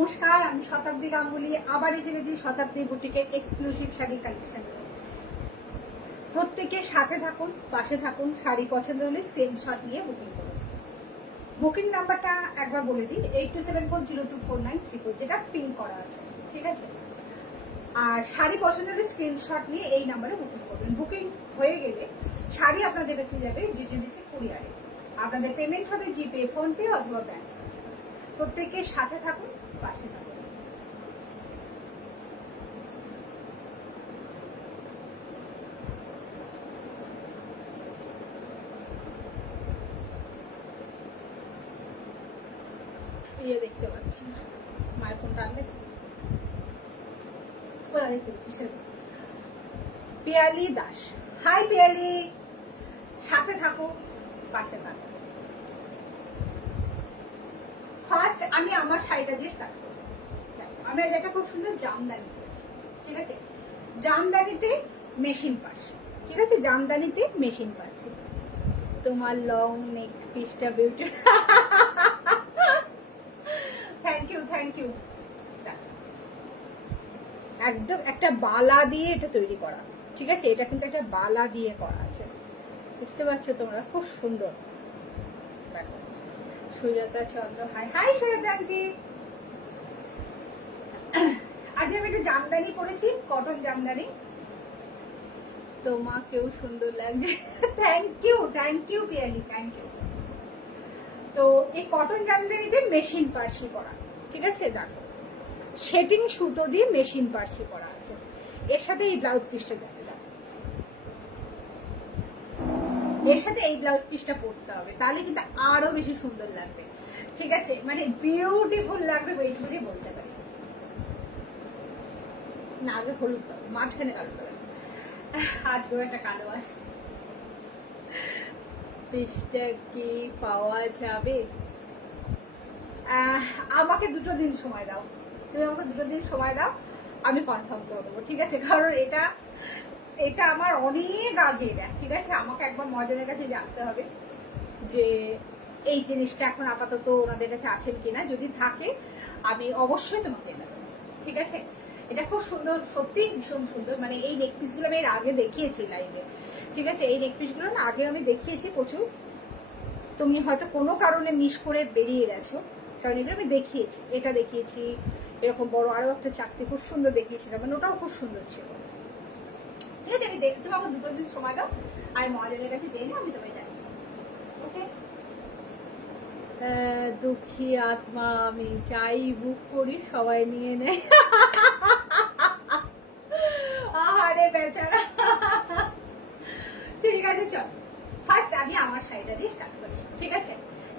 নমস্কার, আমি শতাব্দী গাঙ্গুলি আবার এসে গেছি শতাব্দী বুটিকের এক্সক্লুসিভ শাড়ি কালেকশন। প্রত্যেকের সাথে থাকুন, পাশে থাকুন। শাড়ি পছন্দ হলে স্ক্রিনশট নিয়ে বুকিং করুন। বুকিং নাম্বারটা একবার বলে দিই, 8274024934, যেটা পিন করা আছে, ঠিক আছে। আর শাড়ি পছন্দ হলে স্ক্রিনশট নিয়ে এই নাম্বারে বুকিং করবেন। বুকিং হয়ে গেলে শাড়ি আপনাদের কাছে যাবে ডিটিডিসি কুরিয়ারে। আপনাদের পেমেন্ট হবে জিপে, ফোনপে অথবা ব্যাংক। প্রত্যেকের সাথে থাকুন, পাশে থাকুন। ইয়ে দেখতে পাচ্ছি না, মায়ের ফোনটা আনলে দেখতে পাচ্ছি। পিয়ালি দাস, হাই পিয়ালি, সাথে থাকো, পাশে থাকো। ফার্স্ট আমি আমার শাড়িটা দিয়ে স্টার্ট করবো। আমি এটা খুব সুন্দর জামদানি করেছি, ঠিক আছে। জামদানিতে মেশিন পাশ, ঠিক আছে, জামদানিতে মেশিন পাশ। তোমার লং নেক পিসটা beauty, thank you thank you. একদম একটা বালা দিয়ে এটা তৈরি করা, ঠিক আছে। এটা কিন্তু একটা বালা দিয়ে করা আছে, বুঝতে পারছো তোমরা, খুব সুন্দর। সুজাতা চন্দ্র, হাই হাই সুজাতা আন্টি। আজ আমি একটা জামদানি পরেছি, কটন জামদানি। তোমাকেও সুন্দর লাগছে, thank you Piyali, thank you. তো এই কটন জামদানিতে মেশিন পার্সি করা, ঠিক আছে। দেখো সেটিং সুতো দিয়ে মেশিন পার্সি করা আছে। এর সাথে এই ব্লাউজ পিসটা যাবে, দেখো এর সাথে এই ব্লাউজ পিসটা পরতে হবে, তাহলে কিন্তু আরো বেশি সুন্দর লাগবে, ঠিক আছে। মানে বিউটিফুল লাগবে, ওইটুকুনি বলতে পারি না। আগে হলুদ হবে, মাঝখানে কালো হবে, আজকেও একটা কালো আছে। পিসটা কি পাওয়া যাবে? আমাকে 2 দিন সময় দাও, তুমি আমাকে 2 দিন সময় দাও, আমি কনফার্ম করে দেবো, ঠিক আছে। কারণ এটা আমার অনেক আগের, ঠিক আছে। আমাকে একবার মহাজনের কাছে জানতে হবে যে এই জিনিসটা এখন আপাতত ওনাদের কাছে আছেন কিনা। যদি থাকে আমি অবশ্যই তোমাকে এনে দেবো, ঠিক আছে। এটা খুব সুন্দর, সত্যি ভীষণ সুন্দর। মানে এই নেক পিসগুলো আমি এর আগে দেখিয়েছি লাইভে, ঠিক আছে। এই নেক পিসগুলো না আগে আমি দেখিয়েছি প্রচুর, তুমি হয়তো কোনো কারণে মিস করে বেরিয়ে গেছো, কারণ এগুলো আমি দেখিয়েছি। এটা দেখিয়েছি, এরকম বড় আরো একটা চাকরি খুব সুন্দর দেখিয়েছিলাম, মানে ওটাও খুব সুন্দর ছিল, ঠিক আছে। আমি দেখতে পাবো, 2 দিন সময় দাও, আমি মহাজনের কাছে জেনে আমি তোমায় জানি, ওকে। দুঃখী আত্মা আমি, চাই বুক করি সবাই নিয়ে নেয়। আরে বেচারা, ঠিক আছে। চল ফার্স্ট আমি আমার শাড়িটা দিয়ে স্টার্ট করি, ঠিক আছে।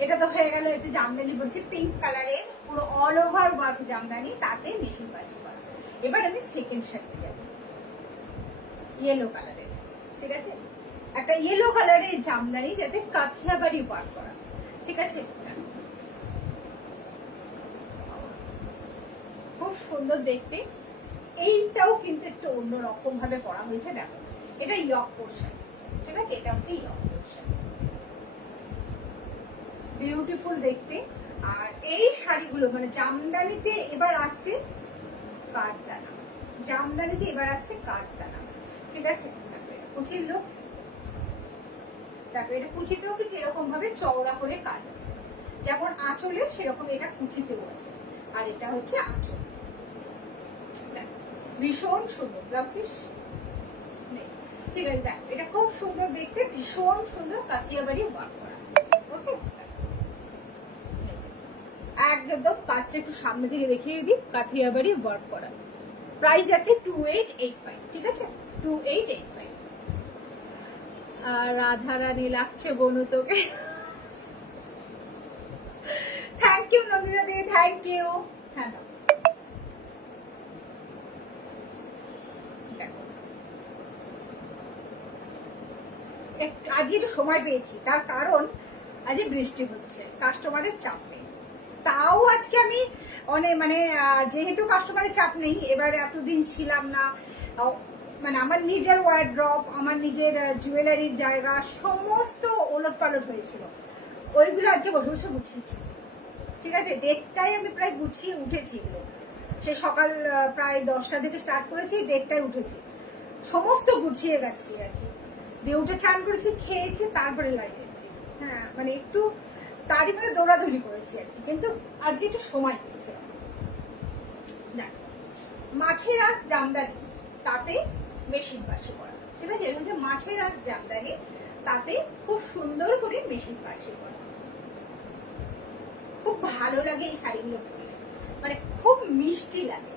এটা তো হয়ে গেল, এটা জামদানি বলছি, পিঙ্ক কালারে পুরো অল ওভার ওয়ার্ক জামদানি, তাতে মেশিন পাশি করা। এবার আমি সেকেন্ড শাড়িতে যাব, ইয়েলো কালারের, ঠিক আছে। একটা ইয়েলো কালারের জামদানি, যাতে কাথিয়াবাড়ি ওয়ার্ক করা, ঠিক আছে। খুব সুন্দর দেখতে। এইটাও কিন্তু একটু অন্যরকম ভাবে করা হয়েছে, দেখো এটা ইয়ক পোর্শন, ঠিক আছে। এটা হচ্ছে ইয়ক পোর্শন, বিউটিফুল দেখতে। আর এই শাড়িগুলো মানে জামদানিতে এবার আসছে কাঠদানা, জামদানিতে এবার আসছে কাঠদানা, ঠিক আছে। কুচির লুকস দেখো, এটা কুচিতেও কিন্তু এরকম ভাবে চওড়া করে কাজ আছে, যেমন আঁচলে সেরকম এটা কুচিতেও আছে। আর এটা হচ্ছে আঁচল, ভীষণ সুন্দর ব্লাউজ পিস, ঠিক আছে। দেখো এটা খুব সুন্দর দেখতে, ভীষণ সুন্দর কাথিয়াবাড়ি ওয়ার্ক করা, ওকে। একদম কাজটা একটু সামনে থেকে দেখিয়ে দিই, কাথিয়াবাড়ি ওয়ার্ক করা। প্রাইস আছে 2885, ঠিক আছে, 2885। আর রাধারানী লাগছে বনু তোকে, thank you Nandita di, thank you. হ্যাঁ আজকে একটু সময় পেয়েছি, তার কারণ আজকে বৃষ্টি হচ্ছে, কাস্টমারের চাপ নেই। তাও আজকে আমি অনেক মানে যেহেতু কাস্টমারের চাপ নেই, এবার এতদিন ছিলাম না, মানে আমার নিজের ওয়ার্ড্রপ, আমার নিজের জুয়েলারির জায়গা সমস্ত ওলট পালট হয়েছিল, ওইগুলো আজকে বসে বসে গুছিয়েছি, ঠিক আছে, 1:30টায় আমি প্রায় গুছিয়ে উঠেছি। সে সকাল প্রায় 10টা থেকে স্টার্ট করেছি, 1:30টায় উঠেছি, সমস্ত গুছিয়ে গেছি আর কি। দিয়ে উঠে চান করেছি, খেয়েছি, তারপরে লাইভে এসেছি। হ্যাঁ মানে একটু তারই মধ্যে দৌড়াদৌড়ি করেছি আর কি, কিন্তু আজকে একটু সময় পেয়েছিলাম। মাছের আঁশ জামদানি তাতে মেশিন পাশে করা, ঠিক আছে, এর মধ্যে মাছের আঁশ জামদানি তাতে খুব সুন্দর করে মেশিন পাশে করা। খুব ভালো লাগে এই শাড়িগুলো পরলে, মানে খুব মিষ্টি লাগে।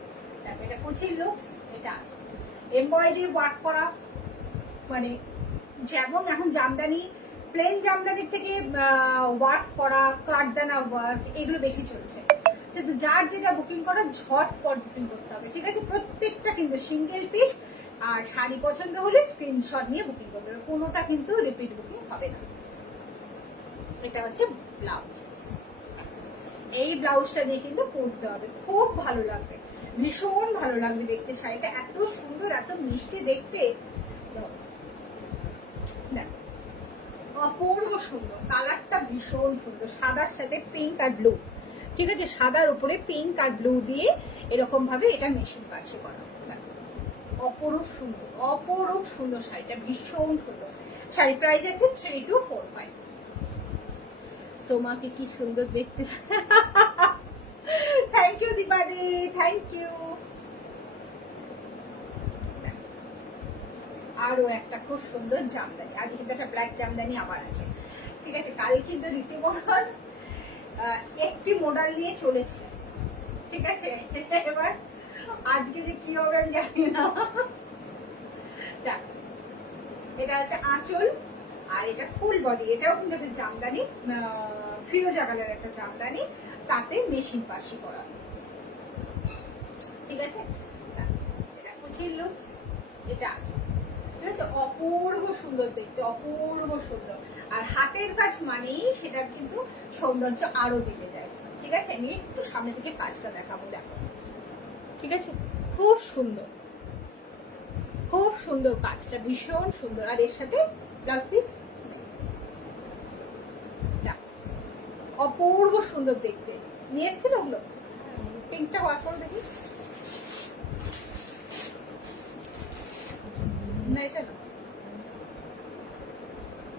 এটা কুচির লুকস, এটা আছে এমব্রয়ডারি ওয়ার্ক করা, মানে যেমন এখন জামদানি প্লেন জামদানির থেকে ওয়ার্ক করা, কাঠদানা ওয়ার্ক এগুলো বেশি চলছে। কিন্তু যার যেটা বুকিং করা ঝটপট বুকিং করতে হবে, ঠিক আছে। প্রত্যেকটা কিন্তু সিঙ্গেল পিস, আর শাড়ি পছন্দ হলে স্ক্রিনশট নিয়ে বুকিং করতে হবে, কোনোটা কিন্তু রিপিট বুকিং হবে না। এটা হচ্ছে ব্লাউজ, এই ব্লাউজটা দিয়ে কিন্তু পরতে হবে, খুব ভালো লাগবে, ভীষণ ভালো লাগবে দেখতে। শাড়িটা এত সুন্দর, এত মিষ্টি দেখতে, অপূর্ব সুন্দর, কালারটা ভীষণ সুন্দর, সাদার সাথে পিঙ্ক আর ব্লু, ঠিক আছে, সাদার উপরে পিঙ্ক আর ব্লু দিয়ে এরকম ভাবে এটা মেশিন পাশে করা। অপরূপ সুন্দর, অপরূপ সুন্দর শাড়িটা, ভীষণ সুন্দর শাড়ি। প্রাইস আছে 3245। তোমাকে কি সুন্দর দেখতে। থ্যাংক ইউ দীপাদি, থ্যাংক ইউ। আরো একটা খুব সুন্দর জামদানি, আজকে কিন্তু একটা ব্ল্যাক জামদানি আবার আছে, ঠিক আছে। কাল কিন্তু রীতিমতন একটি মডেল নিয়ে চলেছি, ঠিক আছে। এবার আজকে যে কি হবে আমি জানি না। এটা হচ্ছে আঁচল, আর এটা ফুল বডি, এটাও কিন্তু একটা জামদানি, ফিরোজা কালার একটা জামদানি, তাতে মেশিন পাশি করা, ঠিক আছে। এটা কুচির লুকস, এটা আঁচল, ঠিক আছে। অপূর্ব সুন্দর দেখতে, অপূর্ব সুন্দর। আর হাতের কাজ মানেই সেটা কিন্তু সৌন্দর্য আরো বেড়ে যায়, ঠিক আছে। আমি একটু সামনে থেকে কাজটা দেখাবো, দেখো, ঠিক আছে। খুব সুন্দর, খুব সুন্দর কাজটা, ভীষণ সুন্দর। আর এর সাথে ব্লাউজ পিস, অপূর্ব সুন্দর দেখতে। নিয়ে এসছিল ওগুলো, পিঙ্কটা ওয়াশ করে দেখি না, এটা না,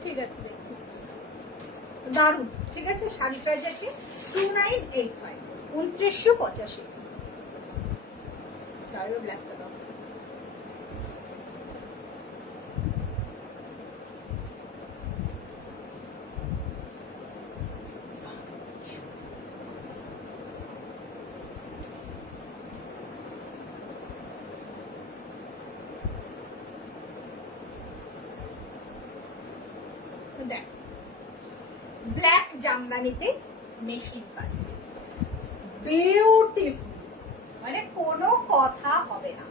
ঠিক আছে, দেখছি, দারুণ, ঠিক আছে। শাড়ি প্রাইস আছে 2985, 2985। দারুণ, ব্ল্যাকটা দাও। দেখ, ব্ল্যাক জামদানিতে মেশিন পাস, বিউটিফুল, মানে কোনো কথা হবে না,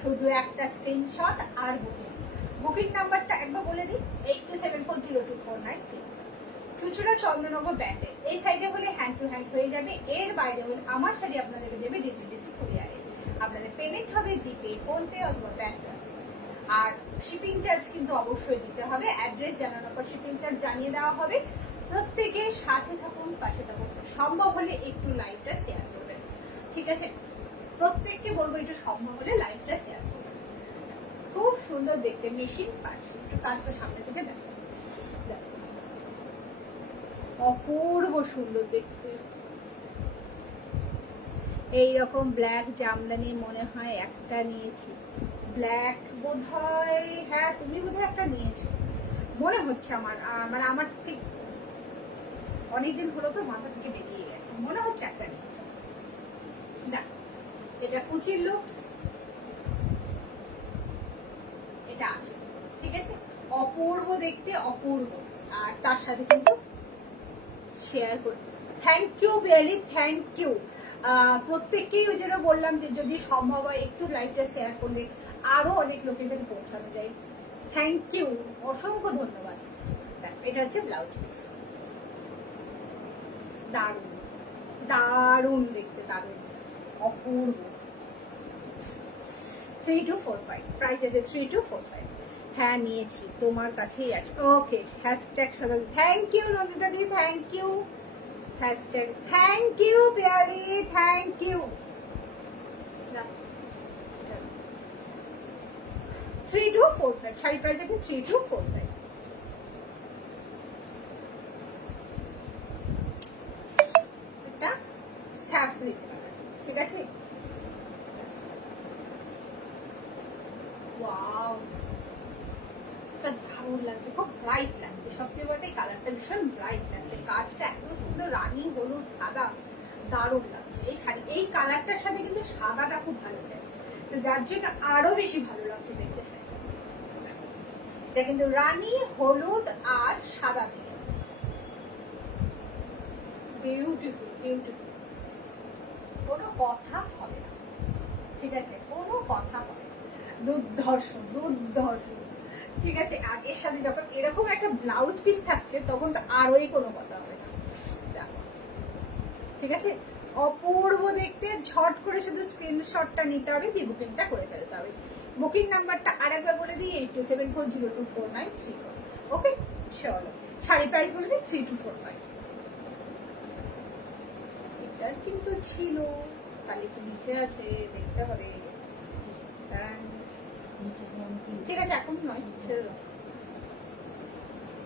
শুধু একটা স্ক্রিনশট আর বুকিং। বুকিং নাম্বারটা একবার বলে দিই, 82740249। চুচুড়া চন্দ্রনগর ব্যান্ডেল, এই সাইডে হলে হ্যান্ড টু হ্যান্ড হয়ে যাবে, এর বাইরে হলে আমার শাড়ি আপনাদেরকে দেবে ডিটিডিসি কুরিয়ারে। আপনাদের পেমেন্ট হবে জিপে, ফোনপে অথবা ব্যাংক ট্রান্সফার। আর শিপিং চার্জ কিন্তু অবশ্যই দিতে হবে, অ্যাড্রেস জানানোর পর শিপিং চার্জ জানিয়ে দেওয়া হবে। প্রত্যেকের সাথে থাকুন, পাশে থাকুন, সম্ভব হলে একটু লাইভটা শেয়ার করবেন, ঠিক আছে। প্রত্যেককে বলবো একটু সম্ভব হলে লাইভটা শেয়ার করবেন। খুব সুন্দর দেখতে, মেশিন পাশে, একটু কাজটা সামনে থেকে দেখো, অপূর্ব সুন্দর দেখতে। এইরকম ব্ল্যাক জামদানি মনে হয় একটা নিয়েছি, ব্ল্যাক বোধহয়, হ্যাঁ তুমি বোধহয় একটা নিয়েছো মনে হচ্ছে আমার, মানে আমার ঠিক অনেকদিন হলো তো মাথা থেকে বেরিয়ে গেছে, মনে হচ্ছে একটা নিয়েছো। না, এটা কুচির লুকস, এটা আছে, ঠিক আছে। অপূর্ব দেখতে, অপূর্ব। আর তার সাথে কিন্তু শেয়ার করতে, থ্যাংক ইউ বেলি, থ্যাংক ইউ প্রত্যেককেই। ওই জন্য বললাম যে যদি সম্ভব হয় একটু লাইভটা শেয়ার করলে আরো অনেক লোকের কাছে পৌঁছানো যায়। থ্যাংক ইউ, অসংখ্য ধন্যবাদ। এটা হচ্ছে ব্লাউজ পিস, দারুণ, দারুণ দেখতে, দারুণ, অপূর্ব। 3245, প্রাইস আছে 3245। হ্যাঁ নিয়েছি, তোমার কাছেই আছে। ওকে, হ্যাশট্যাগ সবাই, thank you Nandita di, thank you, hashtag thank you Piyali, thank you. 3245 sari price আছে 3245। এটা স্যাফরিন কালার, ঠিক আছে। ওয়াও, এটা দারুণ লাগছে, খুব ব্রাইট লাগছে, সবচেয়ে বড় এই কালারটা ভীষণ ব্রাইট লাগছে, কাজটা এত সুন্দর, রানী হলুদ সাদা, দারুণ লাগছে এই শাড়ি। এই কালারটার সাথে কিন্তু সাদাটা খুব ভালো যায়, তো যার জন্য আরো বেশি ভালো লাগছে দেখতে শাড়িটা। এটা কিন্তু রানী হলুদ আর সাদা দিয়ে বিউটিফুল বিউটিফুল, কোনো কথা হবে না, ঠিক আছে, কোনো কথা হবে না, দুর্ধর্ষ দুর্ধর্ষ, ঠিক আছে। আর এর সাথে যখন এরকম একটা ব্লাউজ পিস থাকছে তখন তো আরোই কোনো কথা হবে না, ঠিক আছে। অপূর্ব দেখতে, ঝট করে শুধু স্ক্রিনশটটা নিতে হবে, দিয়ে বুকিংটা করে ফেলতে হবে। বুকিং নাম্বারটা আরেকবার বলে দিই 8274024934। ওকে, চলো শাড়ি প্রাইস বলে দিই 3245। এটার কিন্তু ছিল, তাহলে কি নিচে আছে দেখতে হবে, ঠিক আছে এখন নয়, ছেড়ে দাও,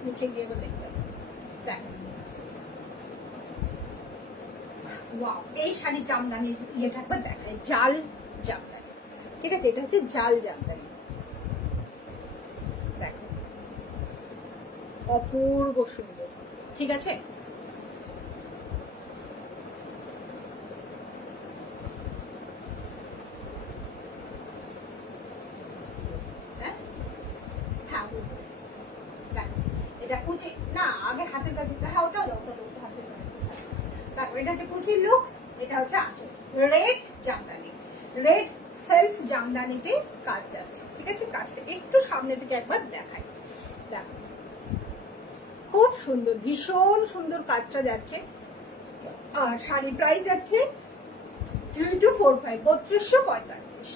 নিচে গিয়ে দেখতে হবে। দেখ ওয়াও, এই শাড়ি জামদানির ইয়েটা একবার দেখায়, জাল জামদানি, ঠিক আছে, এটা হচ্ছে জাল জামদানি, দেখো অপূর্ব সুন্দর, ঠিক আছে। এটা কুচি না, আগে হাতের কাছে, হ্যাঁ ওটাও দাও, ওটা দাও, হাতের কাছে। দেখো এটা হচ্ছে কুচি লুকস, এটা হচ্ছে আঁচল, রেড জামদানি, রেড সেলফ জামদানিতে কাজ যাচ্ছে, ঠিক আছে। কাজটা একটু সামনে থেকে একবার দেখাই, দেখো খুব সুন্দর, ভীষণ সুন্দর কাজটা যাচ্ছে। আর শাড়ি প্রাইস যাচ্ছে 3245, 3245।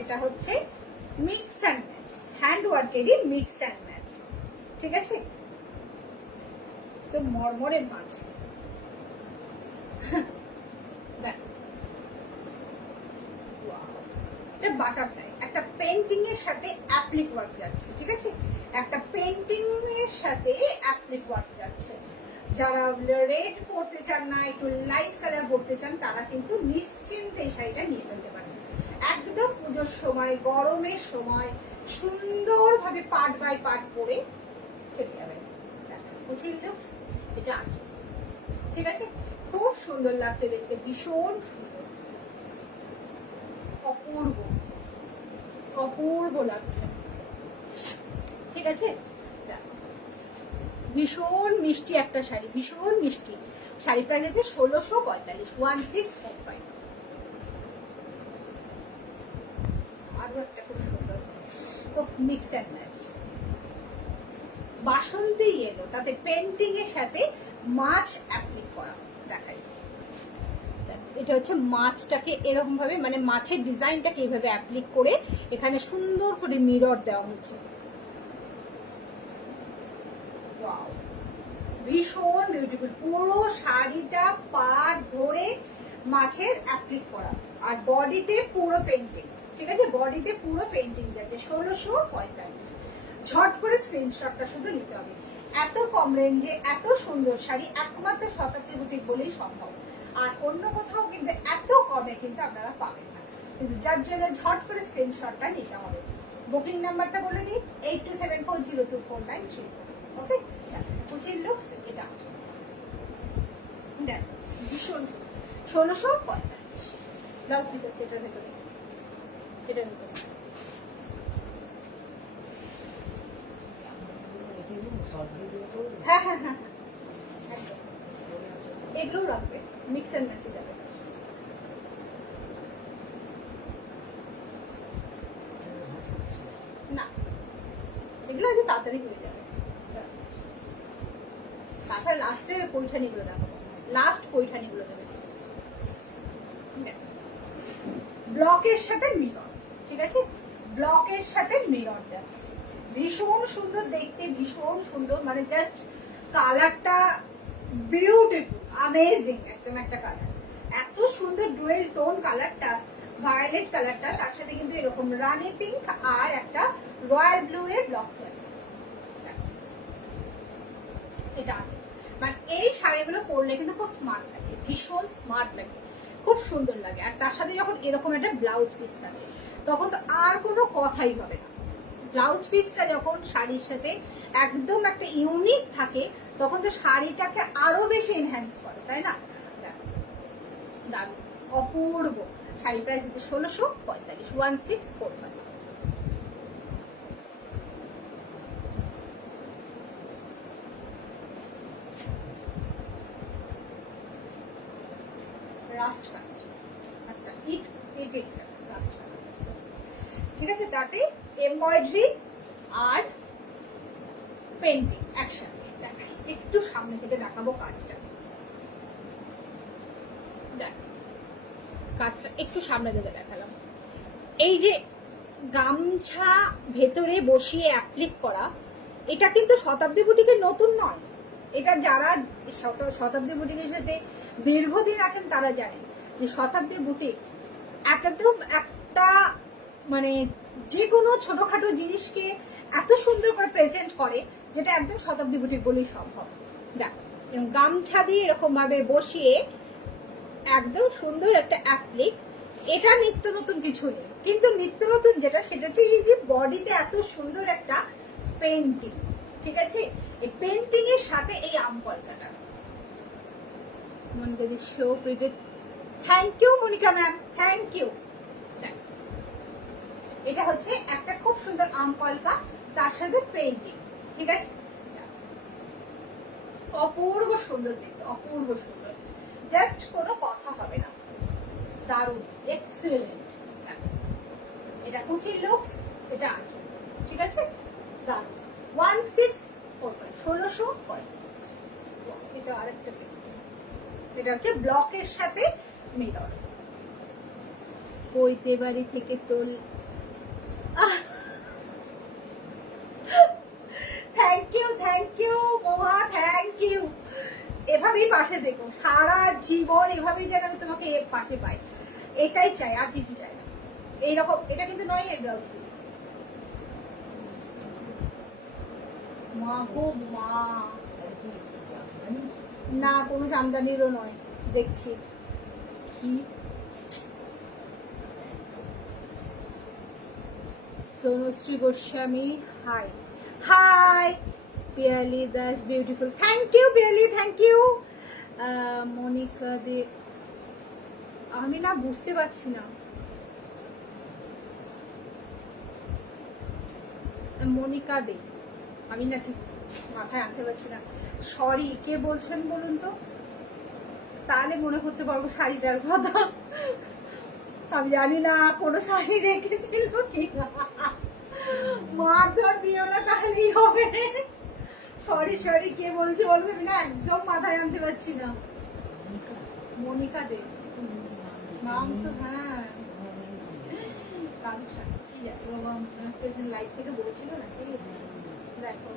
এটা হচ্ছে মিক্স অ্যান্ড ম্যাচ, হ্যান্ড ওয়ার্কেরই মিক্স অ্যান্ড ম্যাচ, ঠিক আছে। তো মরমরে মাছ, এটা বাটারফ্লাই, একটা পেন্টিং এর সাথে অ্যাপ্লিক ওয়ার্ক যাচ্ছে, ঠিক আছে, একটা পেন্টিং এর সাথে অ্যাপ্লিক ওয়ার্ক যাচ্ছে। যারা রেড পরতে চান না, একটু লাইট কালার পরতে চান, তারা কিন্তু নিশ্চিন্তে এই শাড়িটা নিয়ে ফেলতে পারেন। একদম পুজোর সময়, গরমের সময় সুন্দরভাবে পার্ট বাই পার্ট পরে চলে যাবেন। কুচির লুকস, এটা আছে, ঠিক আছে, খুব সুন্দর লাগছে দেখতে, ভীষণ সুন্দর, অপূর্ব অপূর্ব লাগছে, ঠিক আছে। ভীষণ মিষ্টি একটা শাড়ি, ভীষণ মিষ্টি। শাড়ি প্রাইস আছে 1645, 1645। আরো একটা খুব সুন্দর, তো mix and match, Basanti yellow, তাতে পেন্টিং এর সাথে মাছ অ্যাপ্লিক করা, দেখাই। এটা হচ্ছে মাছটাকে এরকম ভাবে, মানে মাছের ডিজাইনটাকে এইভাবে অ্যাপ্লিক করে এখানে সুন্দর করে মিরর দেওয়া হচ্ছে, ভীষণ বিউটিফুল। পুরো শাড়িটা পাড় ধরে মাছের অ্যাপ্লিক করা, আর বডিতে পুরো পেন্টিং, ঠিক আছে, বডিতে পুরো পেন্টিং যাচ্ছে 1645। ঝট করে স্ক্রিনশটটা শুধু নিতে হবে। এত কম রেঞ্জে এত সুন্দর শাড়ি একমাত্র শতাব্দী বুটিক বলেই সম্ভব, আর অন্য কোথাও কিন্তু এত কমে কিন্তু আপনারা পাবেন না, কিন্তু যার জন্য ঝট করে স্ক্রিনশটটা নিতে হবে। বুকিং নাম্বারটা বলে দিই 8274024934। ওকে, কুচির লুকস, এটা ভীষণ 1645। ব্লাউজ পিস আছে এটার ভেতরে, এটার ভেতরে হ্যাঁ হ্যাঁ হ্যাঁ একদম, এগুলো রাখবে, মিক্স এন্ড ম্যাচে যাবে। না, এগুলো আজ তাড়াতাড়ি হয়ে যাবে। তারপরে লাস্টে পৈঠানিগুলো দেখাবো, লাস্ট পৈঠানিগুলো দেবে, ব্লকের সাথে মিরর, ঠিক আছে, ব্লকের সাথে মিরর যাচ্ছে, ভীষণ সুন্দর দেখতে, ভীষণ সুন্দর, মানে জাস্ট কালারটা বিউটিফুল, অ্যামেজিং একদম একটা কালার, এত সুন্দর ডুয়েল টোন কালারটা, ভায়োলেট কালারটা, তার সাথে কিন্তু এরকম রানি পিঙ্ক আর একটা রয়্যাল ব্লু এর ব্লক আছে। এটা আছে, মানে এই শাড়িগুলো পরলে কিন্তু খুব স্মার্ট লাগে, ভীষণ স্মার্ট লাগে, খুব সুন্দর লাগে। আর তার সাথে যখন এরকম একটা ব্লাউজ পিস থাকে তখন তো আর কোনো কথাই হবে না। ব্লাউজ পিসটা যখন শাড়ির সাথে একদম একটা ইউনিক থাকে তখন তো শাড়িটাকে আরো বেশি এনহ্যান্স করে, তাই না? দারুণ, অপূর্ব। শাড়ি প্রাইস দিতে 1645, 1645। রাস্ট কালার, একটা ইট রাস্ট কালার, ঠিক আছে? তাতে এমব্রয়ডারি আর পেন্টিং একসাথে। একটু সামনে থেকে দেখাবো কাজটা, দেখ কাজটা একটু সামনে থেকে দেখালাম। এই যে গামছা ভেতরে বসিয়ে অ্যাপ্লিক করা, এটা কিন্তু শতাব্দী বুটিকের নতুন নয়। এটা যারা শতাব্দী বুটিকের সাথে দীর্ঘদিন আছেন তারা জানেন যে শতাব্দী বুটিক একদম একটা মানে যে কোনো ছোটখাটো জিনিসকে এত সুন্দর করে প্রেজেন্ট করে যেটা একদম শতাব্দী বুটিক বলেই সম্ভব। দেখ, গামছা দিয়ে এরকম ভাবে বসিয়ে একদম সুন্দর একটা অ্যাপ্লিক, এটা নিত্য নতুন কিছু নেই, কিন্তু নিত্য নতুন যেটা সেটা হচ্ছে এই যে বডিতে এত সুন্দর একটা পেন্টিং, ঠিক আছে? এই পেন্টিং এর সাথে এই আম পলকাটা, মনগদি so pretty. Thank you Monika ma'am, thank you. এটা হচ্ছে একটা খুব সুন্দর আম পলকা, তার সাথে পেন্টিং, ঠিক আছে? অপূর্ব সুন্দর দেখতে, অপূর্ব সুন্দর, জাস্ট কোনো কথা হবে না, দারুণ, এক্সেলেন্ট। এটা কুচির লুকস, এটা আছে, ঠিক আছে? দারুণ, 1645, 1645। এটা আরেকটা, এটা হচ্ছে ব্লকের সাথে মিরর। কইতে বাড়ি থেকে তোল, থ্যাংক ইউ মোহা, থ্যাংক ইউ। এভাবেই পাশে দেখো, সারা জীবন এভাবেই যেন আমি তোমাকে পাশে পাই, এটাই চাই, আর কিছু চাই না। এইরকম, এটা কিন্তু নয় এর ব্লাউজ পিস, মা গো মা, না কোনো জামদানিরও নয়, দেখছি কি Tanushree Goswami, hi hi. Piyali Das beautiful, thank you Piyali, thank you. Monika Dey, আমি না বুঝতে পারছি না, মনিকা দে, আমি না ঠিক মাথায় আনতে পারছি না, সরি। কে বলছেন বলুন তো, তাহলে মনে করতে পারবো শাড়িটার কথা। আমি জানি না কোনো শাড়ি রেখেছিল কি, মারধর দিও না তাহলেই হবে। সরি সরি, কে বলছে বলতে আমি না একদম মাথায় আনতে পারছি না। মনিকা দে নাম তো, হ্যাঁ লাইফ থেকে বলছিল না। দেখো,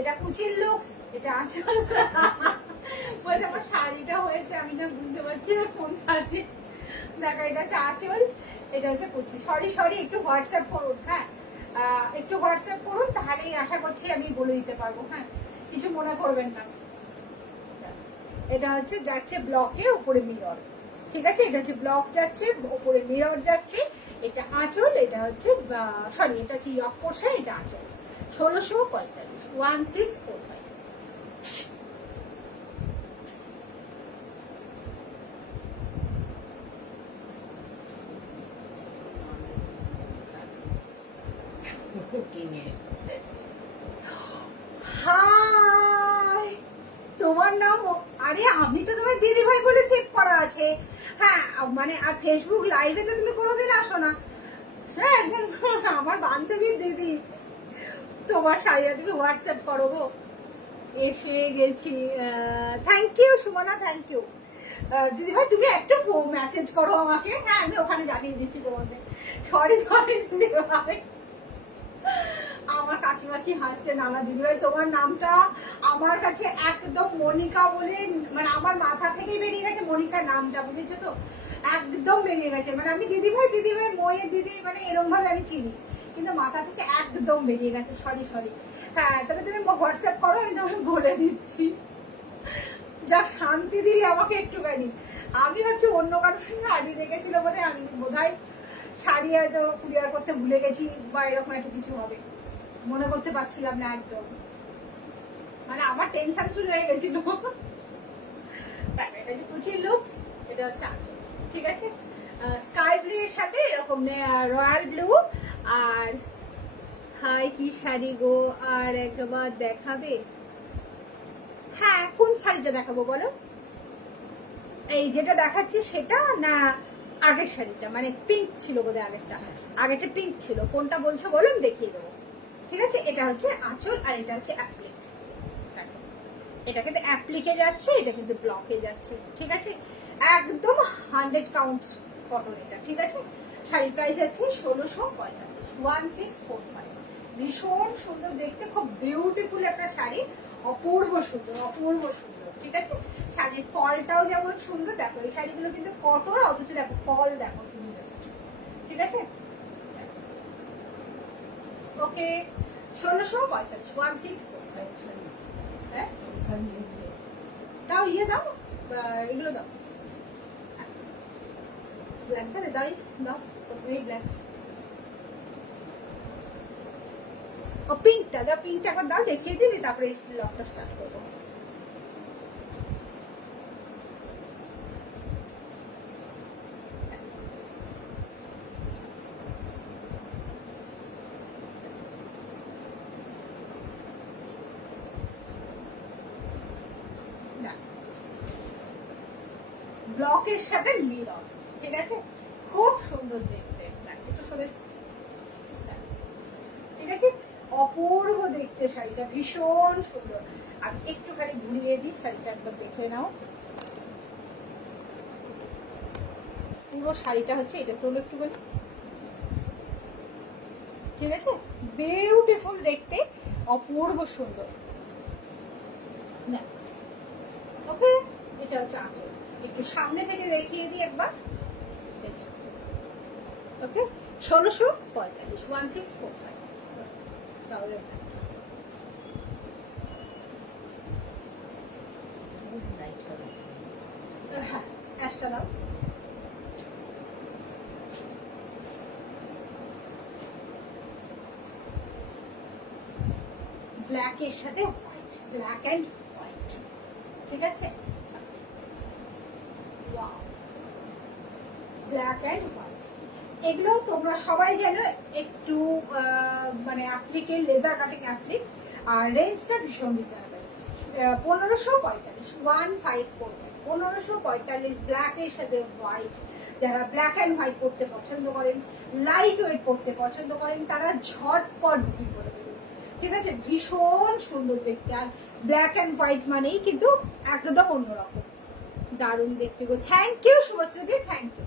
এটা কুচির লুকস, এটা আঁচল, বলতে আমার শাড়িটা হয়েছে, আমি না বুঝতে পারছি না কোন শাড়ি। দেখো, এটা হচ্ছে আঁচল, এটা হচ্ছে কুচি। সরি সরি, একটু হোয়াটসঅ্যাপ করুন, হ্যাঁ একটু হোয়াটসঅ্যাপ করুন, তাহলেই আশা করছি আমি বলে দিতে পারবো, হ্যাঁ কিছু মনে করবেন না। এটা হচ্ছে যাচ্ছে ব্লকে, উপরে মিরর, ঠিক আছে? এটা হচ্ছে ব্লক যাচ্ছে, উপরে মিরর যাচ্ছে, এটা আঁচল, এটা হচ্ছে সরি, এটা হচ্ছে ইয়ক পোষা, এটা আঁচল। 1645, 1645। হাই, তোমার নাম? আরে আমি তো তোমার দিদি ভাই বলে সেভ করা আছে, হ্যাঁ মানে, আর ফেসবুক লাইভে তো তুমি কোনোদিন আসো না, হ্যাঁ আমার বান্ধবীর দিদি, তোমার শাড়ি তুমি হোয়াটসঅ্যাপ করো গো। এসে গেছি, thank you Sumana, thank you. দিদি ভাই তুমি একটা মেসেজ করো আমাকে, হ্যাঁ আমি ওখানে জানিয়ে দিচ্ছি তোমাদের। সরি সরি দিদি ভাই, আমার কাকিমা কি হাসছে, নানা দিদিভাই তোমার নামটা আমার কাছে একদম মনিকা বলে, মানে আমার মাথা থেকেই বেরিয়ে গেছে মনিকা নামটা, বুঝেছো তো, একদম বেরিয়ে গেছে। মানে আমি দিদিভাই দিদিভাই ময়ের দিদি মানে এরকম ভাবে আমি চিনি, কিন্তু মাথা থেকে একদম বেরিয়ে গেছে, সরি সরি। হ্যাঁ তবে তুমি হোয়াটসঅ্যাপ করো, আমি তোমাকে বলে দিচ্ছি। যাক শান্তি দিলি আমাকে একটুখানি। আমি ভাবছি অন্য কারোর শাড়ি রেখেছিল বলে, আমি বোধহয় শাড়ি হয়তো কুরিয়ার করতে ভুলে গেছি বা এরকম একটা কিছু হবে, মনে করতে পারছিলাম না একদম, মানে আমার টেনশন শুরু হয়ে গেছিল। এটা যে কুচির লুকস, এটা হচ্ছে আঁচল, ঠিক আছে। স্কাই ব্লু এর সাথে এরকম রয়্যাল ব্লু। আর হাই কি শাড়ি গো, আর একবার দেখাবে? হ্যাঁ কোন শাড়িটা দেখাবো বলো? এই যেটা দেখাচ্ছি সেটা না আগের শাড়িটা? মানে পিঙ্ক ছিল বোধহয় আগেরটা, আগেরটা পিঙ্ক ছিল, কোনটা বলছো বলো আমি দেখিয়ে দেবো, ঠিক আছে। এটা হচ্ছে আঁচল আর এটা হচ্ছে অ্যাপ্লিক। এটা কিন্তু অ্যাপ্লিকে যাচ্ছে, এটা কিন্তু ব্লকে যাচ্ছে, ঠিক আছে। একদম 100 কাউন্ট কটন এটা, ঠিক আছে। শাড়ির প্রাইস আছে 1645, 1645। ভীষণ সুন্দর দেখতে, খুব বিউটিফুল একটা শাড়ি, অপূর্ব সুন্দর অপূর্ব সুন্দর, ঠিক আছে। শাড়ির ফলটাও যেমন সুন্দর, দেখো এই শাড়িগুলো কিন্তু কটন, অথচ দেখো ফল দেখো সুন্দর, ঠিক আছে। ওকে 1645, 1645। হ্যাঁ দাও ইয়ে দাও, এগুলো দাও, ব্ল্যাক দাও, দাও প্রথমে ব্ল্যাক, ও পিঙ্কটা দাও, পিঙ্কটা একবার দাও দেখিয়ে দিই, তারপরে লকটা স্টার্ট করবো। ব্লকের সাথে মিরর, ঠিক আছে, খুব সুন্দর দেখতে, একটু সরে, ঠিক আছে, অপূর্ব দেখতে শাড়িটা, ভীষণ সুন্দর। আমি একটুখানি ঘুরিয়ে দিই, শাড়িটা একবার দেখে নাও। পুরো শাড়িটা হচ্ছে এটা, তোলো একটুখানি, ঠিক আছে, বিউটিফুল দেখতে, অপূর্ব সুন্দর। ওকে এটা হচ্ছে আঁচল, একটু সামনে থেকে দেখিয়ে দিই একবার। ওকে 1645, 1645। তাহলে হ্যাঁ অ্যাশটা দাও, ব্ল্যাক এর সাথে হোয়াইট, ব্ল্যাক এন্ড হোয়াইট, ঠিক আছে। ব্ল্যাক এন্ড হোয়াইট, এগুলো তোমরা সবাই জানো একটু মানে অ্যাপ্লিকের লেজার কাটিং অ্যাপ্লিক, আর রেঞ্জটা ভীষণ রিজনেবল, 1545, 1545, 1545 ব্ল্যাক এর সাথে হোয়াইট। যারা ব্ল্যাক এন্ড হোয়াইট পড়তে পছন্দ করেন, লাইট ওয়েট পড়তে পছন্দ করেন, তারা ঝটপট বুকিং করে দেবেন, ঠিক আছে। ভীষণ সুন্দর দেখতে, আর ব্ল্যাক এন্ড হোয়াইট মানেই কিন্তু একদম অন্যরকম, দারুণ দেখতে গো। Thank you Subhashree, thank you.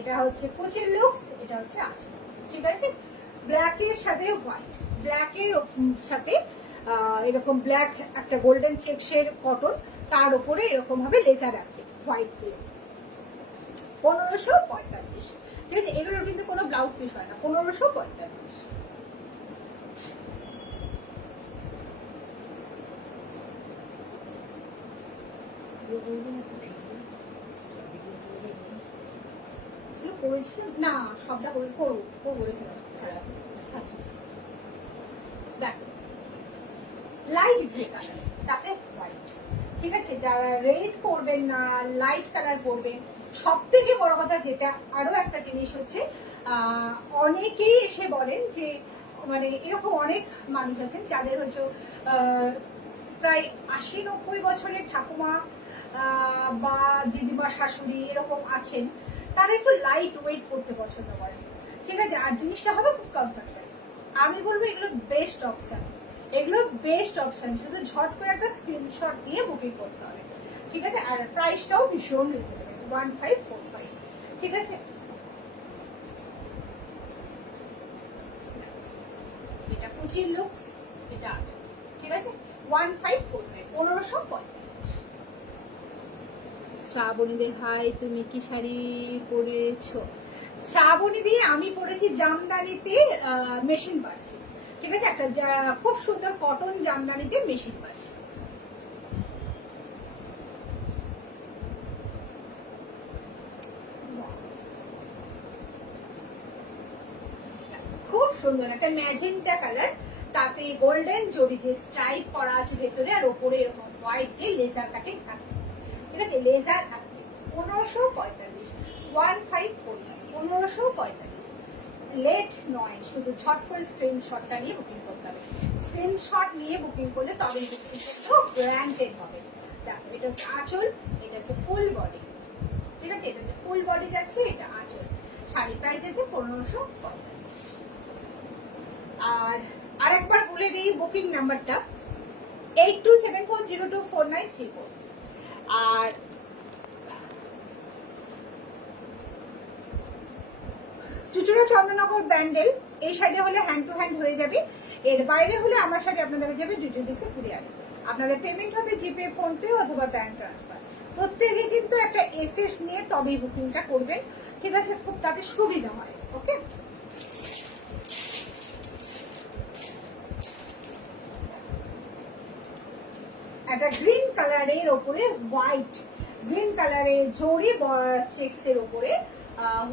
এটা হচ্ছে কুচির লুকস, এটা হচ্ছে আঁচল, ঠিক আছে। ব্ল্যাক এর সাথে হোয়াইট, ব্ল্যাক এর সাথে এরকম ব্ল্যাক একটা গোল্ডেন চেকসের কটন, তার উপরে এরকম ভাবে লেজার রাখবে হোয়াইট দিয়ে, 1545, ঠিক আছে। এগুলোর কিন্তু কোনো ব্লাউজ পিস হয় না, 1545। করেছিল না, সবটা করে করবো করে দেখো লাইট গ্রে কালার তাতে হোয়াইট, ঠিক আছে। যারা রেড পরবেন না, লাইট কালার পরবেন। সব থেকে বড় কথা যেটা, আরো একটা জিনিস হচ্ছে, অনেকেই এসে বলেন যে, মানে এরকম অনেক মানুষ আছেন যাদের হচ্ছে প্রায় 80-90 বছরের ঠাকুমা বা দিদিমা শাশুড়ি এরকম আছেন, তারা একটু লাইট ওয়েট করতে পছন্দ করেন, ঠিক আছে। আর জিনিসটা হবে খুব কমফর্টেবল। আমি বলবো এগুলো বেস্ট অপশন, এগুলো বেস্ট অপশন, শুধু ঝট করে একটা স্ক্রিনশট দিয়ে বুকিং করতে হবে, ঠিক আছে। আর প্রাইসটাও ভীষণ রিজনেবল, 1545, ঠিক আছে। কুচির লুকস, এটা আছে, ঠিক আছে। 1549, 1545। শ্রাবণীদের হাই, তুমি কি শাড়ি পরেছো? শ্রাবণী দিয়ে আমি পরেছি জামদানিতে মেশিন বাসি, ঠিক আছে, একটা খুব সুন্দর কটন জামদানিতে মেশিন বাসি। খুব সুন্দর একটা ম্যাজেন্টা কালার, তাতে গোল্ডেন জরিতে স্ট্রাইপ করা আছে ভেতরে, আর ওপরে এরকম হোয়াইট দিয়ে লেজার কাটিং থাকে, ঠিক আছে, লেজার 1545, 1545, লেট নয়, শুধু ঝট করে স্ক্রিনশটটা নিয়ে বুকিং করতে হবে। স্ক্রিনশট নিয়ে বুকিং করলে তবে কিন্তু গ্র্যান্ডেড হবে। দেখো এটা হচ্ছে আঁচল, এটা হচ্ছে ফুল বডি, ঠিক আছে, এটা হচ্ছে ফুল বডি যাচ্ছে, এটা আঁচল। শাড়ি প্রাইস আছে 1545। আর আরেকবার বলে দিই বুকিং নাম্বারটা 8274024934। আর চুচুড়া চন্দননগর ব্যান্ডেল এই সাইডে হলে হ্যান্ড টু হ্যান্ড হয়ে যাবে, এর বাইরে হলে আমার সাইডে আপনাদের যাবে ডিটিডিসি কুরিয়ারে। আপনাদের পেমেন্ট হবে জিপে, ফোনপে অথবা ব্যাংক ট্রান্সফার। প্রত্যেকে কিন্তু একটা এসএস নিয়ে তবেই বুকিংটা করবেন, ঠিক আছে, খুব তাতে সুবিধা হয়। ওকে, একটা গ্রিন কালারের ওপরে হোয়াইট, গ্রিন কালারের জরি চেক্স এর ওপরে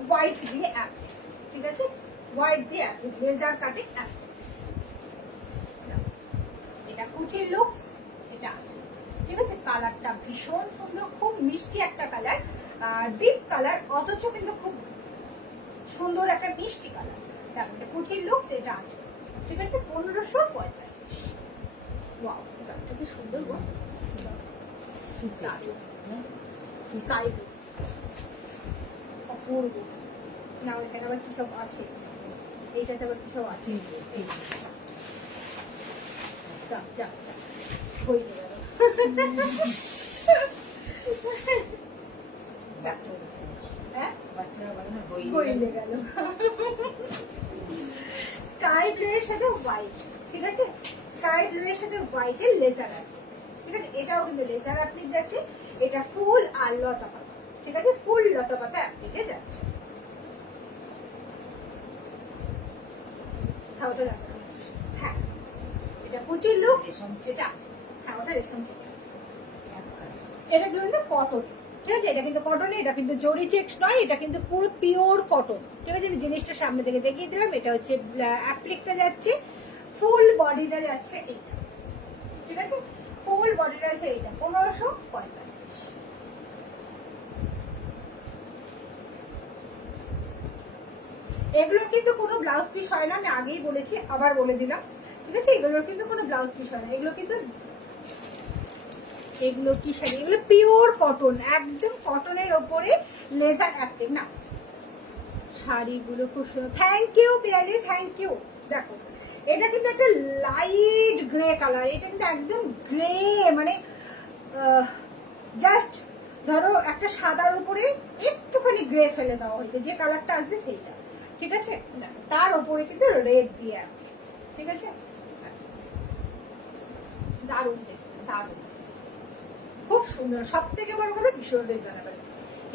হোয়াইট দিয়ে অ্যাপ্লিক, ঠিক আছে, হোয়াইট দিয়ে অ্যাপ্লিক, লেজার কাটিং অ্যাপ্লিক। এটা কুচির লুকস, এটা আছে, ঠিক আছে। কালারটা ভীষণ সুন্দর, খুব মিষ্টি একটা কালার, ডিপ কালার, অথচ কিন্তু খুব সুন্দর একটা মিষ্টি কালার। দেখো এটা কুচির লুকস, এটা আছে, ঠিক আছে, 1545। ওয়াও, এটা কি সুন্দর গো, স্কাই ব্লু, অপূর্ব। না এখানে আবার কি সব আছে, এইটাতে আবার কি সব আছে, যাক যাক যাক, হয়ে গেল। স্কাই ব্লু এর সাথে হোয়াইট, ঠিক আছে, স্কাই ব্লু এর সাথে হোয়াইটের লেজার আছে, ঠিক আছে, এটাও কিন্তু লেজার অ্যাপ্লিক যাচ্ছে, এটা ফুল আর লতা পাতা, ঠিক আছে, ফুল লতা পাতা অ্যাপ্লিকে যাচ্ছে। হ্যাঁ ওটা যাচ্ছে, হ্যাঁ এটা কুচির লুক, যেটা আছে, হ্যাঁ ওটা রেশম থেকে আছে। এটা কিন্তু কটন, ঠিক আছে, এটা কিন্তু কটনে, এটা কিন্তু জরি চেক্স নয়, এটা কিন্তু পুরো পিওর কটন, ঠিক আছে। আমি জিনিসটা সামনে থেকে দেখিয়ে দিলাম। এটা হচ্ছে অ্যাপ্লিকটা যাচ্ছে, ফুল বডিটা যাচ্ছে এইটা, ঠিক আছে, ফুল বডিটা আছে এইটা 1545। এগুলোর কিন্তু কোনো ব্লাউজ পিস হয় না, আমি আগেই বলেছি, আবার বলে দিলাম, ঠিক আছে, এগুলোর কিন্তু কোনো ব্লাউজ পিস হয় না, এগুলো কিন্তু, এগুলো কি শাড়ি, এগুলো পিওর কটন, একদম কটনের ওপরে লেজার অ্যাপ্লিক। না শাড়িগুলো খুব সুন্দর, thank you Piyali, thank you. দেখো এটা কিন্তু একটা লাইট গ্রে কালার, এটা কিন্তু একদম গ্রে, মানে জাস্ট ধরো একটা সাদার উপরে একটুখানি গ্রে ফেলে দেওয়া হয়েছে, যে কালারটা আসবে সেইটা, ঠিক আছে, তার উপরে কিন্তু রেড দিয়ে, ঠিক আছে, দারুণ দেখতে, দারুণ, খুব সুন্দর, সব থেকে বড় কথা ভীষণ রিজনেবল।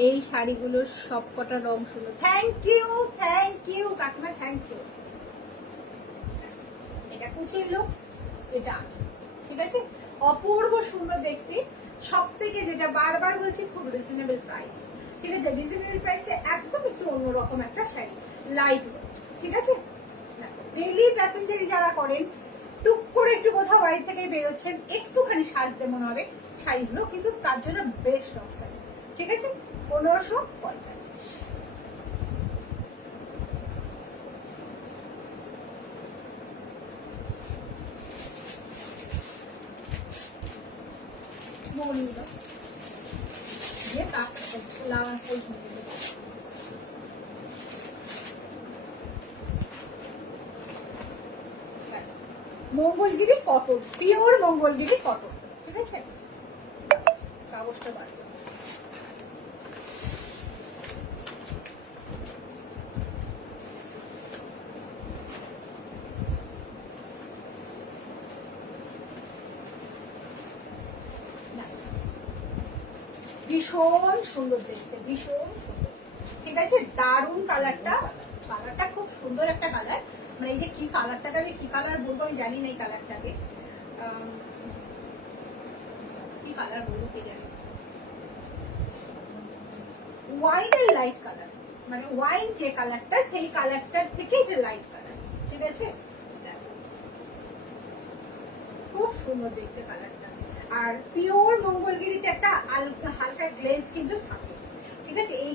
এই শাড়িগুলোর সব কটা রং সুন্দর, থ্যাংক ইউ, থ্যাংক ইউ কাকিমা, থ্যাংক ইউ। এটা কুচির লুকস, এটা ঠিক আছে, অপূর্ব সুন্দর দেখতে, সব থেকে যেটা বারবার বলছি খুব রিজনেবল প্রাইস, ঠিক আছে, রিজনেবল প্রাইসে একদম একটু অন্যরকম একটা শাড়ি, লাইট ওয়েট, ঠিক আছে। ডেইলি প্যাসেঞ্জারি যারা করেন, টুক করে একটু কোথাও বাড়ি থেকে বেরোচ্ছেন, একটুখানি সাজতে মনে হবে, শাড়িগুলো কিন্তু তার জন্য বেস্ট অপশন, ঠিক আছে, 1545। Mangalagiri cotton, pure Mangalagiri cotton, ঠিক আছে, কাগজটা বার ভীষণ সুন্দর দেখতে, ভীষণ সুন্দর। ঠিক আছে, দারুণ কালারটা, কালারটা খুব সুন্দর একটা কালার। মানে এই যে কি কালারটাকে আমি কি কালার বলবো আমি জানি না, এই কালারটাকে কি কালার বলবো কে জানি। ওয়াইনের লাইট কালার, মানে ওয়াইন যে কালারটা সেই কালারটার থেকে এটা লাইট কালার। ঠিক আছে, খুব সুন্দর দেখতে কালারটা। আর পিওর মঙ্গলগিরিতে একটা হালকা গ্লেজ কিন্তু থাকে। ঠিক আছে, এই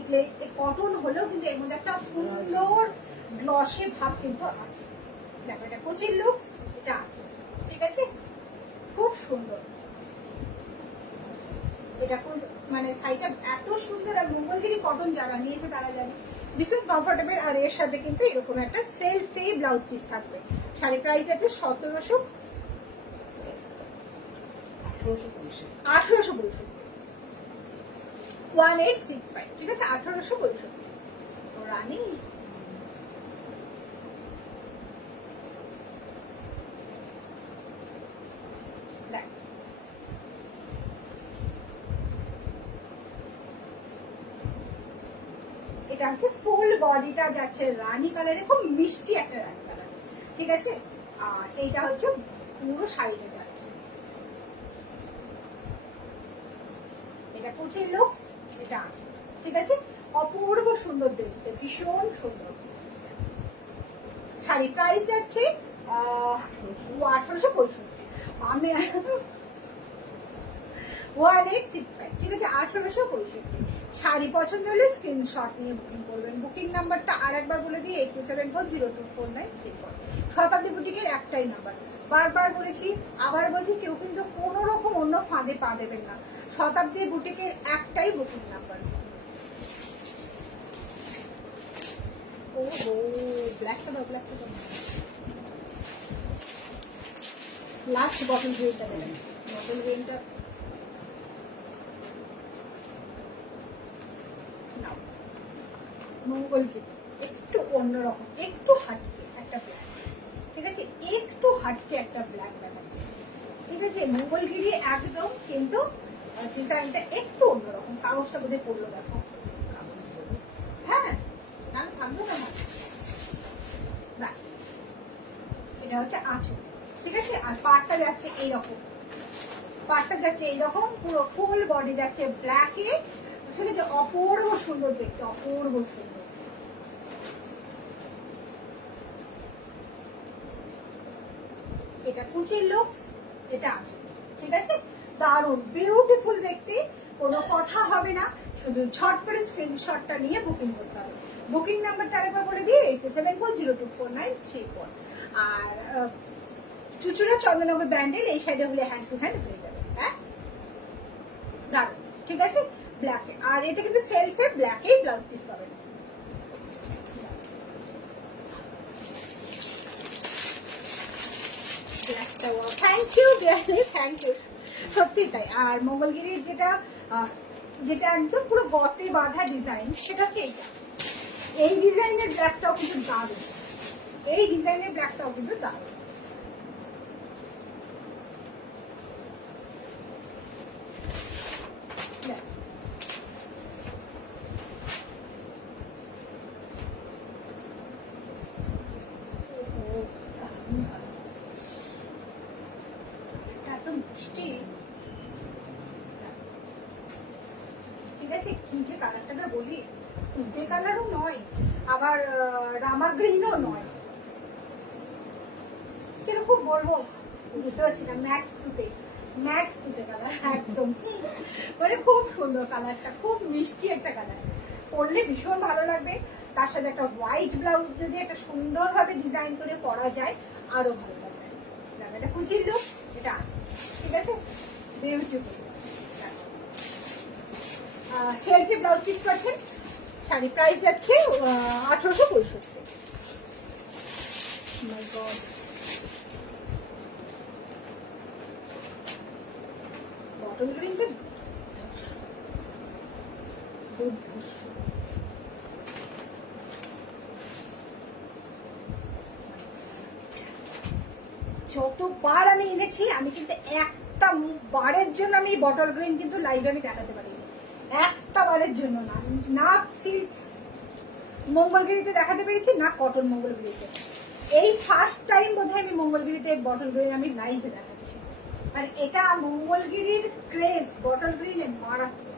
কটন হলেও কিন্তু এর মধ্যে একটা সুন্দর গ্লসি ভাব কিন্তু আছে। দেখো এটা কোচির লুকস, এটা আছে। ঠিক আছে, খুব সুন্দর। এটা মানে শাড়িটা এত সুন্দর। আর মঙ্গলগিরি কটন যারা নিয়েছে তারা জানে ভীষণ কমফোর্টেবল। আর এর সাথে কিন্তু এরকম একটা সেলফি ব্লাউজ পিস থাকবে। শাড়ি প্রাইস আছে 1865, 1865। ঠিক আছে, 1865। তো রানী এটা হচ্ছে ফুল বডিটা যাচ্ছে রানী কালারে, খুব মিষ্টি একটা রানী কালার। ঠিক আছে, আর এইটা হচ্ছে পুরো শাড়িটা যাচ্ছে। এটা কুচির লুকস, এটা আছে। ঠিক আছে, অপূর্ব সুন্দর দেখতে, ভীষণ সুন্দর। শাড়ি প্রাইস যাচ্ছে 1865। আমি 1865। ঠিক আছে, 1865। শাড়ি পছন্দ হলে স্ক্রিনশট নিয়ে বুকিং করবেন। বুকিং নাম্বারটা আর একবার বলে দিই, 8274024934। শতাব্দী বুটিকের একটাই নাম্বার, বারবার বলেছি আবার বলছি, কেউ কিন্তু কোনো রকম অন্য ফাঁদে পা দেবেন না। শতাব্দী বুটিকের একটাই বুকিং নাম্বার। ও ব্ল্যাকটা দাও, ব্ল্যাকটা দাও। লাস্ট বটল গ্রিনটা দেবেন, বটল গ্রিনটা মঙ্গলগিরি একটু অন্যরকম, একটু হাটকে একটা ব্ল্যাক। ঠিক আছে, একটু হাটকে একটা ব্ল্যাক দেখাচ্ছে। ঠিক আছে, মঙ্গলগিরি একদম, কিন্তু ডিজাইনটা একটু অন্যরকম। কাগজটা বোধহয় পড়লো, দেখো। হ্যাঁ, না থাকবো না, এটা হচ্ছে আঁচল। ঠিক আছে, আর পাটটা যাচ্ছে এইরকম, পাটটা যাচ্ছে এইরকম, পুরো ফুল বডি যাচ্ছে ব্ল্যাকে। ঠিক আছে, অপূর্ব সুন্দর দেখতে, অপূর্ব সুন্দর। এটা কুচির লুকস, এটা আছে। ঠিক আছে, দারুণ বিউটিফুল দেখতে, কোনো কথা হবে না, শুধু ঝট করে স্ক্রিনশটটা নিয়ে বুকিং করতে হবে। বুকিং নাম্বারটা আরেকবার বলে দিই, 8740249334। আর চুচুড়া চন্দননগর ব্যান্ডেল এই সাইডে হলে হ্যান্ড টু হ্যান্ড হয়ে যাবে। হ্যাঁ, দারুণ। ঠিক আছে, ব্ল্যাকে। আর এটা কিন্তু সেলফে ব্ল্যাকেই ব্লাউজ পিস পাবেন। থ্যাংক ইউ, থ্যাংক ইউ, সত্যি তাই। আর মঙ্গলগিরির যেটা যেটা একদম পুরো গতে বাঁধা ডিজাইন, সেটা হচ্ছে এইটা। এই ডিজাইনের ব্ল্যাকটাও কিন্তু দারুণ, এই ডিজাইনের ব্ল্যাকটাও কিন্তু দারুণ। ঠিক আছে, কি যে কালারটা বলি, তুতে কালারও নয়, আবার রামা গ্রিনও নয়, কিরকম বলবো বুঝতে পারছি না। ম্যাট তুতে, ম্যাট তুতে কালার একদম, মানে খুব সুন্দর কালারটা, খুব মিষ্টি একটা কালার। পরলে ভীষণ ভালো লাগবে। তার সাথে একটা হোয়াইট ব্লাউজ যদি একটা সুন্দরভাবে ডিজাইন করে পরা যায়, আরো ভালো লাগবে। এটা কুচির লুক, এটা আছে। ঠিক আছে, বিউটিফুল। সেলফি ব্লাউজ পিস পাচ্ছেন। শাড়ি প্রাইস যাচ্ছে 1865। মাই গড, বটল গ্রিনটা দুর্ধর্ষ। যতবার আমি এনেছি, আমি কিন্তু একটা বারের জন্য আমি বটল গ্রিন কিন্তু লাইভে আমি দেখাতে পারি, একটা বারের জন্য না, না সিল্ক মঙ্গলগিরিতে দেখাতে পেরেছি, না কটন মঙ্গলগিরিতে। এই ফার্স্ট টাইম বোধহয় আমি মঙ্গলগিরিতে বটল গ্রিন আমি লাইভে দেখাচ্ছি। মানে এটা মঙ্গলগিরির ক্রেজ বটল গ্রিনে মারাত্মক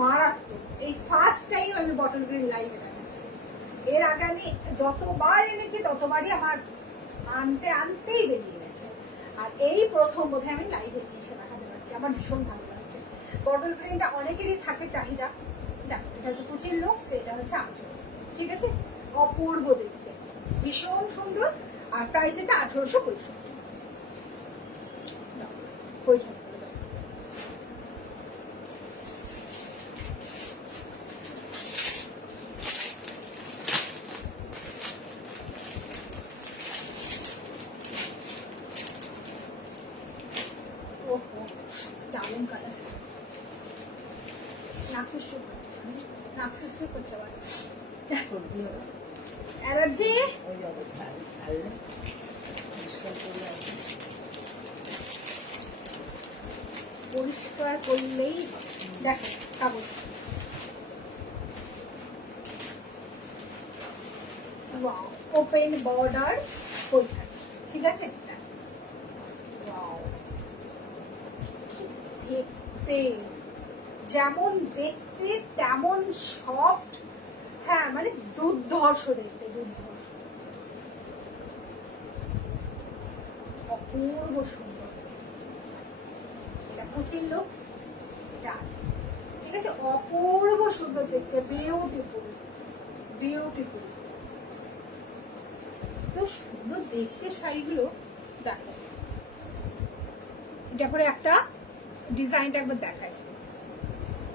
মারাত্মক। এই ফার্স্ট টাইম আমি বটল গ্রিন লাইভে দেখাচ্ছি। এর আগে আমি যতবার এনেছি ততবারই আমার আনতে আনতেই বেরিয়ে গেছে, আর এই প্রথম বোধহয় আমি লাইভে এসে দেখাতে পারছি। আমার ভীষণ ভালো লাগছে। বটল গ্রিনটা অনেকেরই থাকে চাহিদা। দেখো এটা হচ্ছে কুচির লোক, সেটা হচ্ছে আঁচল, ঠিক আছে? অপূর্ব দেখতে, ভীষণ সুন্দর। আর প্রাইস এটা 1865। দারুণ কালার, নাকশিস করছে আবার অ্যালার্জি। পরিষ্কার করলেই দেখো কাগজ, ওপেন বর্ডার, ঠিক আছে? দেখতে যেমন দেখতে তেমন সফট, হ্যাঁ মানে দুর্ধর্ষ দেখতে, দুর্ধর্ষ, অপূর্ব সুন্দর। এটা কুচির লুকস, এটা আছে, ঠিক আছে? অপূর্ব সুন্দর দেখতে, বিউটিফুল বিউটিফুল, তো সুন্দর দেখতে শাড়িগুলো। দেখো এটা করে একটা ডিজাইনটা একবার দেখায়,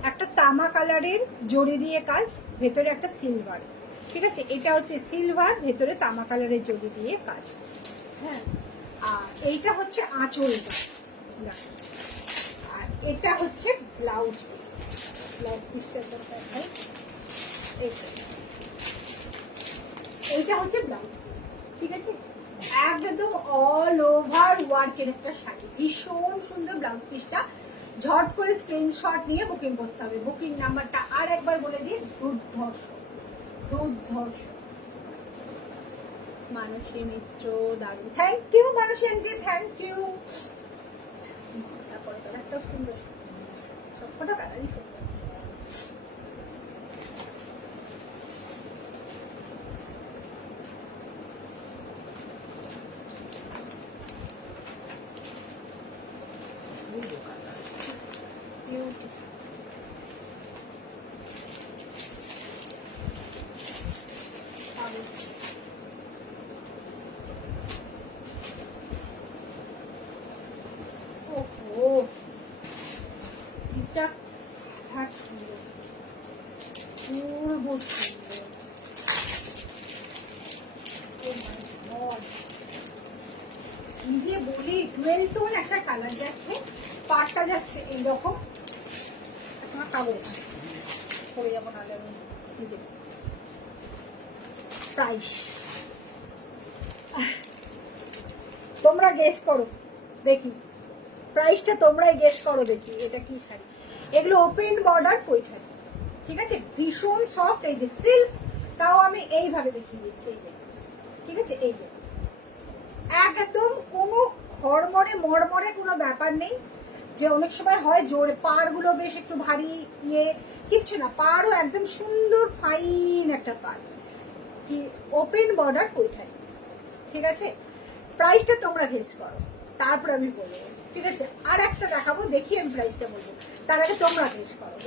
একটা তামা কালারের জড়ি দিয়ে কাজ, ভেতরে একটা সিলভার, ঠিক আছে? এটা হচ্ছে সিলভার, ভেতরে তামা কালারের জড়ি দিয়ে কাজ, হ্যাঁ। আর এইটা হচ্ছে আঁচলটা, আর এটা হচ্ছে ব্লাউজ পিস। ব্লাউজ পিসটা দেখাই, এইটা হচ্ছে ব্লাউজ পিস, ঠিক আছে? একদম অল ওভার ওয়ার্কের একটা শাড়ি, ভীষণ সুন্দর ব্লাউজ পিসটা। ঝট করে স্ক্রিনশট নিয়ে বুকিং করতে হবে। বুকিং নাম্বারটা আর একবার বলে দিই, দুর্ধর্ষ দুর্ধর্ষ। মানসী মিত্র, দারুণ, thank you Mansi aunty, thank you. তারপরে কালারটা সুন্দর, সবকটা কালারই সুন্দর। নিজে বলি 12 টোন একটা কালার যাচ্ছে, পাটটা যাচ্ছে এইরকম। এখন কাগজ পরে যাবো, নাহলে আমি নিজে। প্রাইস তোমরা গেস করো দেখি, প্রাইসটা তোমরাই গেস করো দেখি এটা কি শাড়ি। এগুলো ওপেন বর্ডার পৈঠানি, ঠিক আছে? ভীষণ সফট, এই যে সিল্ক, তাও আমি এইভাবে দেখিয়ে দিচ্ছি, এই যে, ঠিক আছে? এই যে একদম কোনো খড়মড়ে মড়মড়ে কোনো ব্যাপার নেই, যে অনেক সময় হয় জোরে পাড়গুলো বেশ একটু ভারী ইয়ে, কিচ্ছু না, পাড়ও একদম সুন্দর ফাইন একটা পাড়, কি ওপেন বর্ডার পৈঠানি, ঠিক আছে? প্রাইসটা তোমরা গেস করো, তারপর আমি বলবো, ঠিক আছে? আর একটা দেখাবো, দেখি আমি প্রাইসটা বলবো, তার আগে তোমরা গেস করো।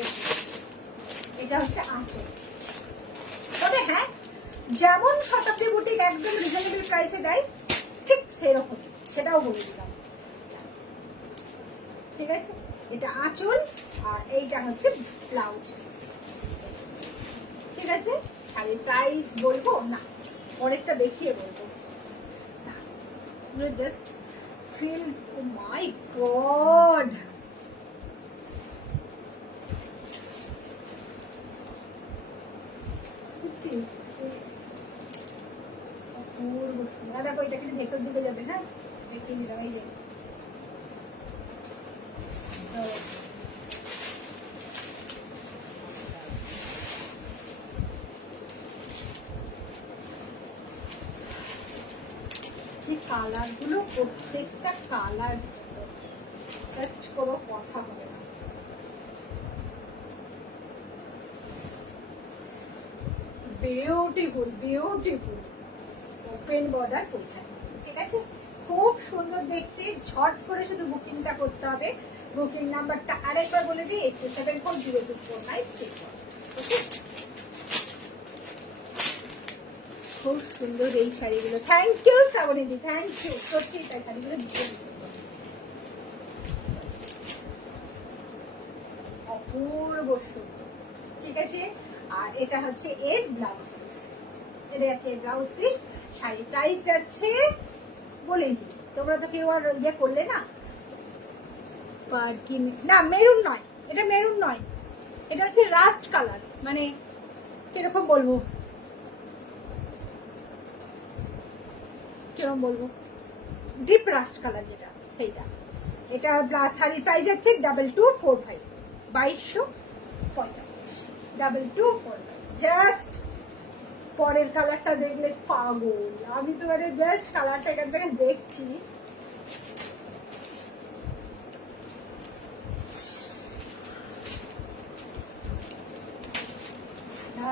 এটা হচ্ছে আঁচল। তবে হ্যাঁ, যেমন শতাব্দী বুটিক একদম রিজনেবল প্রাইসে দেয়, ঠিক সেরকম সেটাও বলে দিলাম, ঠিক আছে? এটা আঁচল, আর এইটা হচ্ছে ব্লাউজ, ঠিক আছে? শাড়ির প্রাইস বলবো না, অনেকটা দেখিয়ে বলবো, জাস্ট ফিল। ও মাই গড, দেখো এটা কিন্তু ভেতর দিকে যাবে, হ্যাঁ দেখিয়ে দিলাম, এই যে যে কালার গুলো, প্রত্যেকটা কালার জাস্ট কোনো কথা হবে না। বিউটিফুল বিউটিফুল ওপেন বর্ডার কোথায়, ঠিক আছে, খুব সুন্দর দেখতে। ঝট করে শুধু বুকিংটা করতে হবে। বুকিং নাম্বারটা আরেকবার বলে দিই, 8740249334। ওকে, খুব সুন্দর এই শাড়িগুলো। থ্যাংক ইউ শ্রাবণীদি, থ্যাংক ইউ। সত্যি তাই, শাড়িগুলো অপূর্ব সুন্দর, ঠিক আছে। আর এটা হচ্ছে এর ব্লাউজ পিস, এটা হচ্ছে ব্লাউজ পিস। শাড়ি প্রাইস যাচ্ছে বলেই দিই, তোমরা তো কেউ আর ইয়ে করলে না। না মেরুন নয়, এটা মেরুন নয়, এটা হচ্ছে রাস্ট কালার, মানে কিরকম বলবো, কিরকম বলবো, ডিপ রাস্ট কালার যেটা, সেইটা। এটা শাড়ির প্রাইস আছে 2245, 2245, 2245। জাস্ট পরের কালারটা দেখলে পাগল আমি তো, মানে জাস্ট কালারটা এখান থেকে দেখছি।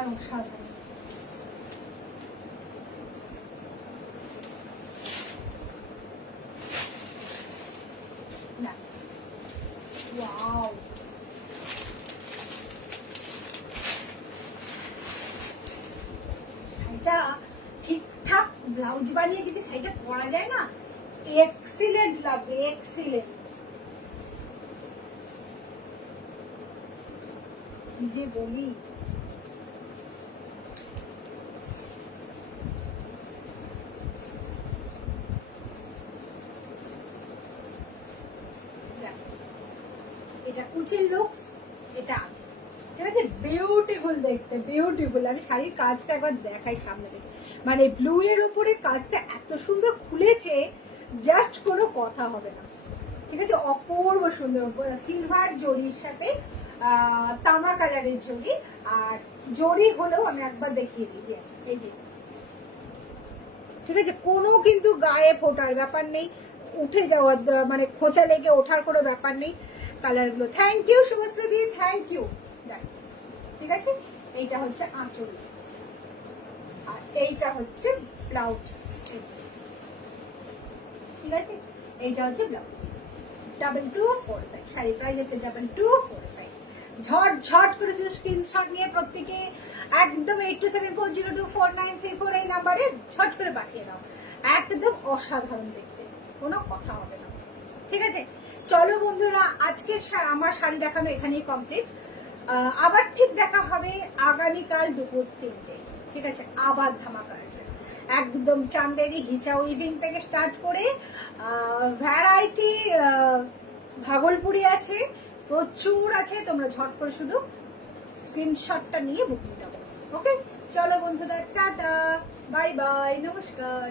অসাধারণ, না ওয়াও, শাড়িটা ঠিকঠাক ব্লাউজ বানিয়ে যদি শাড়িটা পরা যায় না, এক্সিলেন্ট লাগবে, এক্সিলেন্ট। কি যে বলি, এটা কুচির লুকস, এটা আছে, ঠিক আছে। বিউটিফুল দেখতে, বিউটিফুল। আমি শাড়ির কাজটা একবার দেখাই সামনে থেকে, মানে ব্লু এর উপরে কাজটা এত সুন্দর খুলেছে, জাস্ট কোনো কথা হবে না, ঠিক আছে। অপূর্ব সুন্দর, সিলভার জরির সাথে তামা কালারের জরি, আর জরি হলেও আমি একবার দেখিয়ে দিই, এই যে, ঠিক আছে। কোনো কিন্তু গায়ে ফোটার ব্যাপার নেই, উঠে যাওয়ার মানে খোঁচা লেগে ওঠার কোনো ব্যাপার নেই। কালারগুলো thank you Subhashree, thank you. ঠিক আছে, এইটা হচ্ছে আঁচল, আর এইটা হচ্ছে ব্লাউজ, ঠিক আছে। এইটা হচ্ছে ব্লাউজ, 2245। শাড়ি প্রাইস আছে 2245। ঝট ঝট করে স্ক্রিনশট নিয়ে প্রত্যেকে একদম 8274024934 এই নাম্বারে ঝট করে পাঠিয়ে দাও। একদম অসাধারণ দেখতে, কোনো কথা হবে না, ঠিক আছে। চলো বন্ধুরা, আজকে আমার শাড়ি দেখানো এখানেই কমপ্লিট। আবার ঠিক দেখা হবে আগামীকাল দুপুর 3টে, ঠিক আছে। আবার ধামাকা আছে, একদম চান্দেরি ঘিচা উইভিং থেকে স্টার্ট করে ভ্যারাইটি ভাগলপুরি আছে, প্রচুর আছে। তোমরা ঝট করে শুধু স্ক্রিনশটটা নিয়ে বুকিংটা করো। ওকে, চলো বন্ধুরা, টাটা, বাই বাই, নমস্কার।